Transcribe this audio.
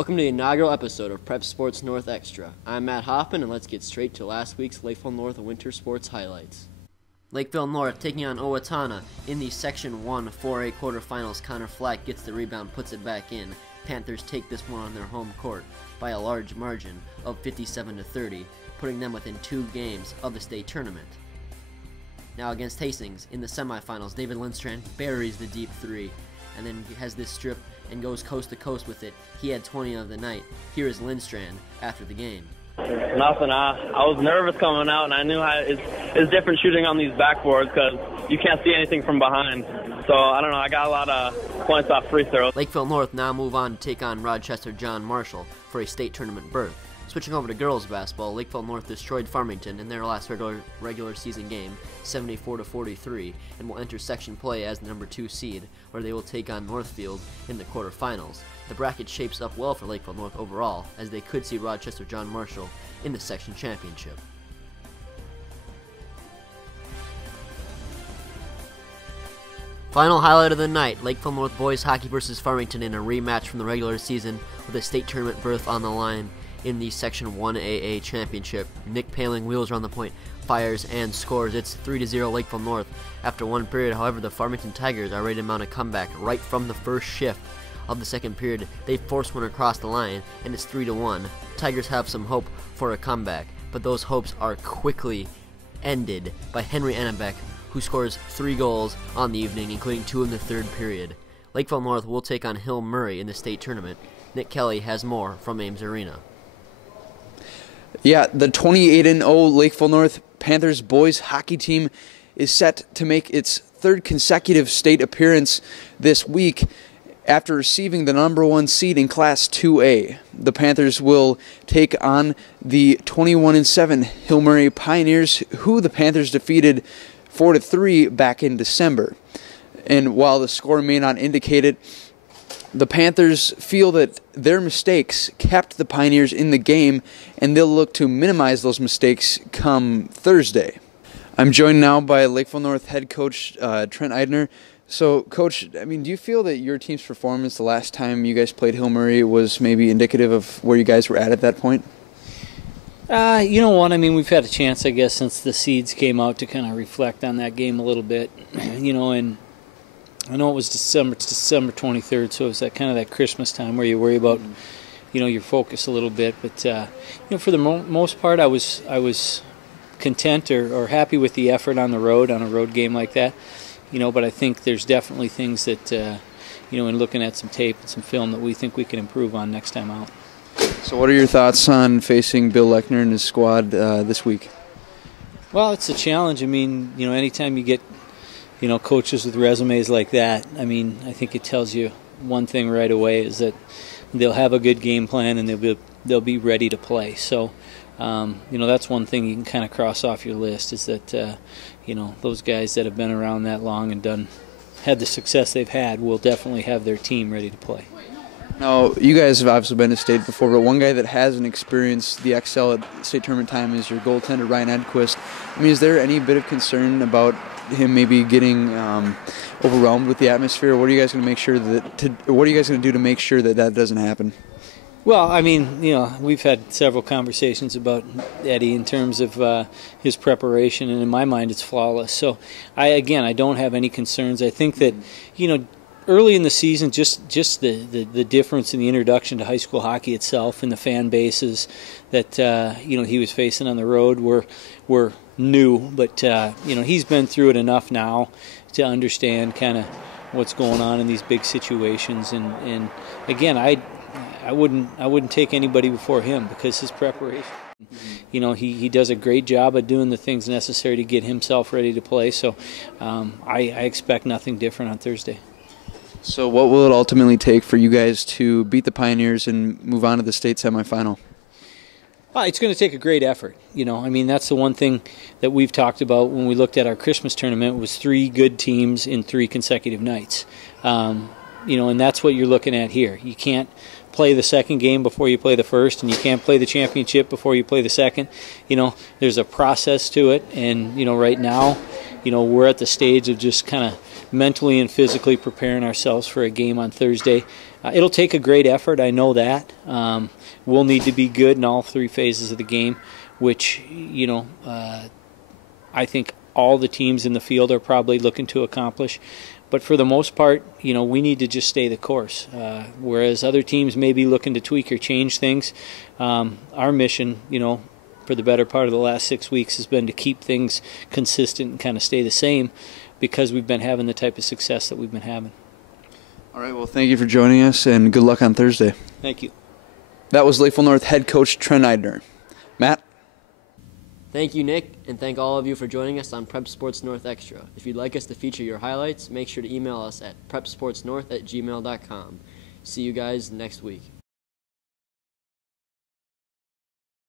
Welcome to the inaugural episode of Prep Sports North Extra. I'm Matt Hoffmann, and let's get straight to last week's Lakeville North Winter sports highlights. Lakeville North taking on Owatonna in the Section 1 4A quarterfinals. Connor Flack gets the rebound, puts it back in. Panthers take this one on their home court by a large margin of 57-30, putting them within 2 games of the state tournament. Now against Hastings in the semifinals, David Lindstrand buries the deep three and then has this strip and goes coast to coast with it. He had 20 of the night. Here is Lindstrand after the game. Nothing. I was nervous coming out, and I knew it's different shooting on these backboards because you can't see anything from behind. So, I don't know, I got a lot of points off free throws. Lakeville North now move on to take on Rochester John Marshall for a state tournament berth. Switching over to girls basketball, Lakeville North destroyed Farmington in their last regular season game, 74-43, and will enter section play as the number 2 seed, where they will take on Northfield in the quarterfinals. The bracket shapes up well for Lakeville North overall, as they could see Rochester John Marshall in the section championship. Final highlight of the night, Lakeville North boys hockey versus Farmington in a rematch from the regular season with a state tournament berth on the line in the Section 1AA championship. Nick Paling wheels around the point, fires, and scores. It's 3-0 Lakeville North after one period. However, the Farmington Tigers are ready to mount a comeback right from the first shift of the second period. They force one across the line, and it's 3-1. Tigers have some hope for a comeback, but those hopes are quickly ended by Henry Ennebeck, who scores 3 goals on the evening, including 2 in the third period. Lakeville North will take on Hill Murray in the state tournament. Nick Kelly has more from Ames Arena. Yeah, the 28-0 Lakeville North Panthers boys hockey team is set to make its 3rd consecutive state appearance this week after receiving the number 1 seed in Class 2A. The Panthers will take on the 21-7 Hill Murray Pioneers, who the Panthers defeated 4-3 back in December. And while the score may not indicate it, the Panthers feel that their mistakes kept the Pioneers in the game, and they'll look to minimize those mistakes come Thursday. I'm joined now by Lakeville North head coach Trent Eidner. So, Coach, I mean, do you feel that your team's performance the last time you guys played Hill Murray was maybe indicative of where you guys were at that point? You know what, I mean, we've had a chance, I guess, since the seeds came out to kind of reflect on that game a little bit, you know, and I know it was December 23rd, so it was that kind of that Christmas time where you worry about, you know, your focus a little bit. But you know, for the most part, I was content or happy with the effort on the road, on a road game like that. You know, but I think there's definitely things that you know, in looking at some tape and some film, that we think we can improve on next time out. So, what are your thoughts on facing Bill Lechner and his squad this week? Well, it's a challenge. I mean, you know, anytime you get, you know, coaches with resumes like that, I mean, I think it tells you one thing right away, is that they'll have a good game plan and they'll be ready to play. So, you know, that's one thing you can kind of cross off your list, is that, you know, those guys that have been around that long and had the success they've had will definitely have their team ready to play. Now, you guys have obviously been to state before, but one guy that hasn't experienced the XL at state tournament time is your goaltender, Ryan Edquist. I mean, is there any bit of concern about him maybe getting overwhelmed with the atmosphere? What are you guys going to make sure what are you guys going to do to make sure that that doesn't happen? Well, I mean, you know, we've had several conversations about Eddie in terms of his preparation, and in my mind, it's flawless. So, I don't have any concerns. I think that, you know, early in the season, just the difference in the introduction to high school hockey itself and the fan bases that you know, he was facing on the road were new, but you know, he's been through it enough now to understand kind of what's going on in these big situations. And again, I wouldn't take anybody before him, because his preparation. You know, he does a great job of doing the things necessary to get himself ready to play. So I expect nothing different on Thursday. So what will it ultimately take for you guys to beat the Pioneers and move on to the state semifinal? Well, it's going to take a great effort. You know, I mean, that's the one thing that we've talked about when we looked at our Christmas tournament, was 3 good teams in 3 consecutive nights. You know, and that's what you're looking at here. You can't play the second game before you play the first, and you can't play the championship before you play the second. You know, there's a process to it, and, you know, right now, you know, we're at the stage of just kind of mentally and physically preparing ourselves for a game on Thursday. It'll take a great effort, I know that. We'll need to be good in all 3 phases of the game, which, I think all the teams in the field are probably looking to accomplish. But for the most part, we need to just stay the course. Whereas other teams may be looking to tweak or change things, our mission, for the better part of the last 6 weeks has been to keep things consistent and kind of stay the same, because we've been having the type of success that we've been having. All right, well, thank you for joining us, and good luck on Thursday. Thank you. That was Lakeville North head coach Trent Eidner. Matt? Thank you, Nick, and thank all of you for joining us on Prep Sports North Extra. If you'd like us to feature your highlights, make sure to email us at prepsportsnorth@gmail.com. See you guys next week.